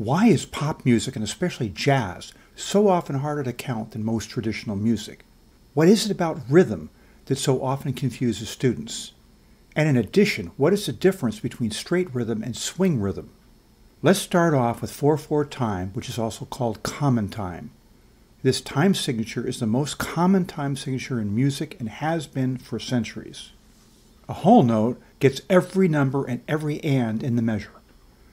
Why is pop music, and especially jazz, so often harder to count than most traditional music? What is it about rhythm that so often confuses students? And in addition, what is the difference between straight rhythm and swing rhythm? Let's start off with 4/4 time, which is also called common time. This time signature is the most common time signature in music and has been for centuries. A whole note gets every number and every and in the measure.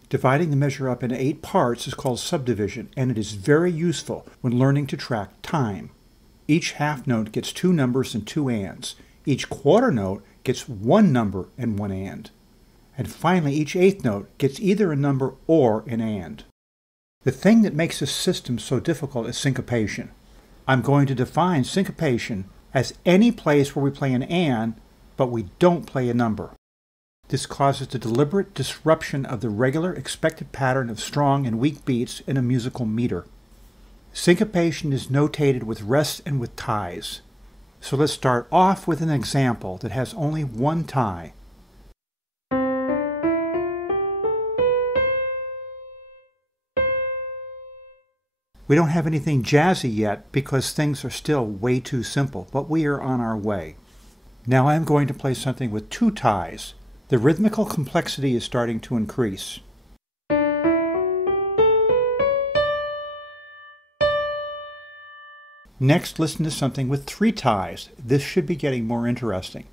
Dividing the measure up into 8 parts is called subdivision, and it is very useful when learning to track time. Each half note gets 2 numbers and 2 ands. Each quarter note gets 1 number and 1 and. And finally, each eighth note gets either a number or an and. The thing that makes this system so difficult is syncopation. I'm going to define syncopation as any place where we play an and, but we don't play a number. This causes the deliberate disruption of the regular expected pattern of strong and weak beats in a musical meter. Syncopation is notated with rests and with ties. So let's start off with an example that has only one tie. We don't have anything jazzy yet because things are still way too simple, but we are on our way. Now I'm going to play something with 2 ties. The rhythmical complexity is starting to increase. Next, listen to something with 3 ties. This should be getting more interesting.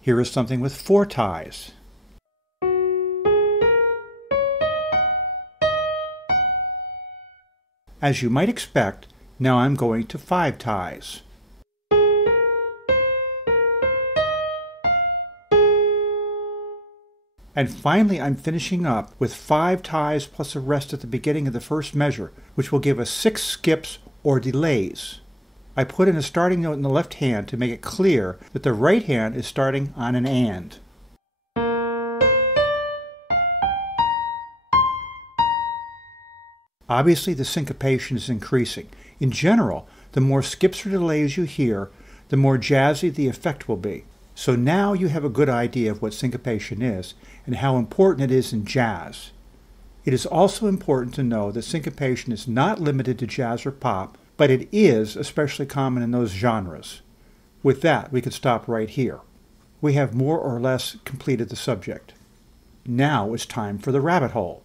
Here is something with 4 ties. As you might expect, now I'm going to 5 ties. And finally, I'm finishing up with 5 ties plus a rest at the beginning of the first measure, which will give us 6 skips or delays. I put in a starting note in the left hand to make it clear that the right hand is starting on an and. Obviously, the syncopation is increasing. In general, the more skips or delays you hear, the more jazzy the effect will be. So now you have a good idea of what syncopation is and how important it is in jazz. It is also important to know that syncopation is not limited to jazz or pop, but it is especially common in those genres. With that, we could stop right here. We have more or less completed the subject. Now it's time for the rabbit hole.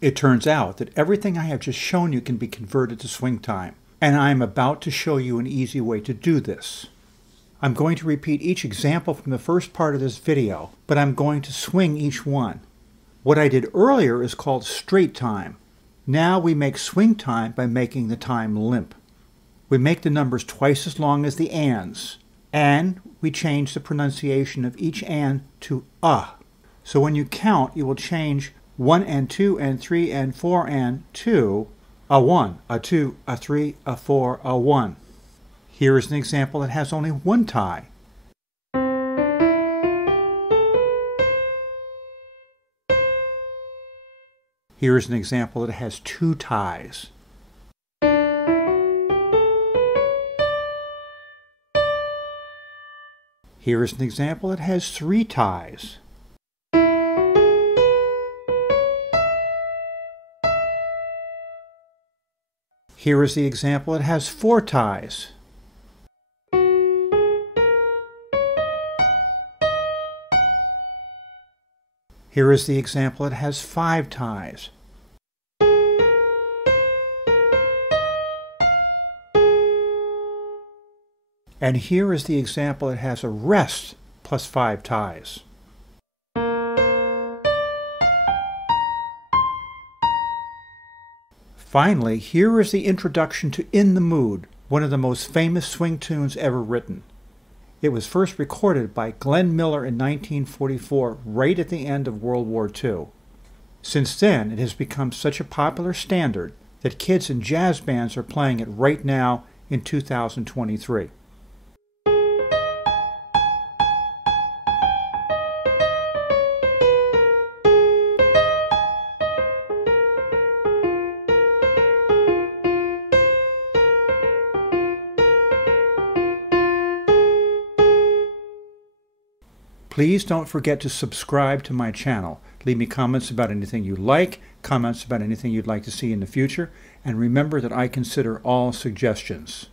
It turns out that everything I have just shown you can be converted to swing time, and I am about to show you an easy way to do this. I'm going to repeat each example from the first part of this video, but I'm going to swing each one. What I did earlier is called straight time. Now we make swing time by making the time limp. We make the numbers twice as long as the ands, and we change the pronunciation of each and to So when you count, you will change 1 and 2 and 3 and 4 and 2, a 1, a 2, a 3, a 4, a 1. Here is an example that has only 1 tie. Here is an example that has 2 ties. Here is an example that has 3 ties. Here is the example that has 4 ties. Here is the example that has 5 ties. And here is the example that has a rest plus 5 ties. Finally, here is the introduction to In the Mood, one of the most famous swing tunes ever written. It was first recorded by Glenn Miller in 1944, right at the end of World War II. Since then, it has become such a popular standard that kids in jazz bands are playing it right now in 2023. Please don't forget to subscribe to my channel. Leave me comments about anything you like, comments about anything you'd like to see in the future, and remember that I consider all suggestions.